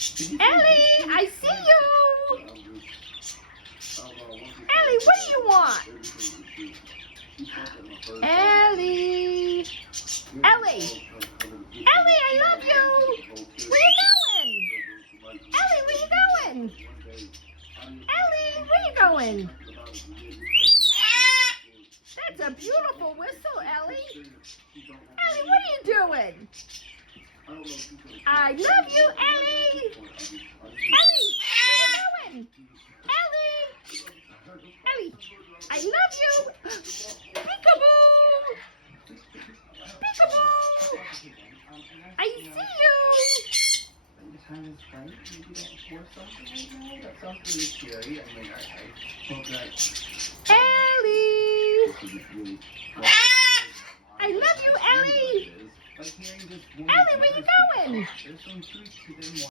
Ellie, I see you. Ellie, what do you want? Ellie. Ellie. Ellie, I love you. Where you going? Ellie, where you going? Ellie, where you going? That's a beautiful whistle, Ellie. Ellie, what are you doing? I love you, Ellie. Ellie, where you going? Ellie. Ellie, I love you. Peekaboo. Peekaboo. I see you. Ellie. I love you, Ellie. Ellie, where you going?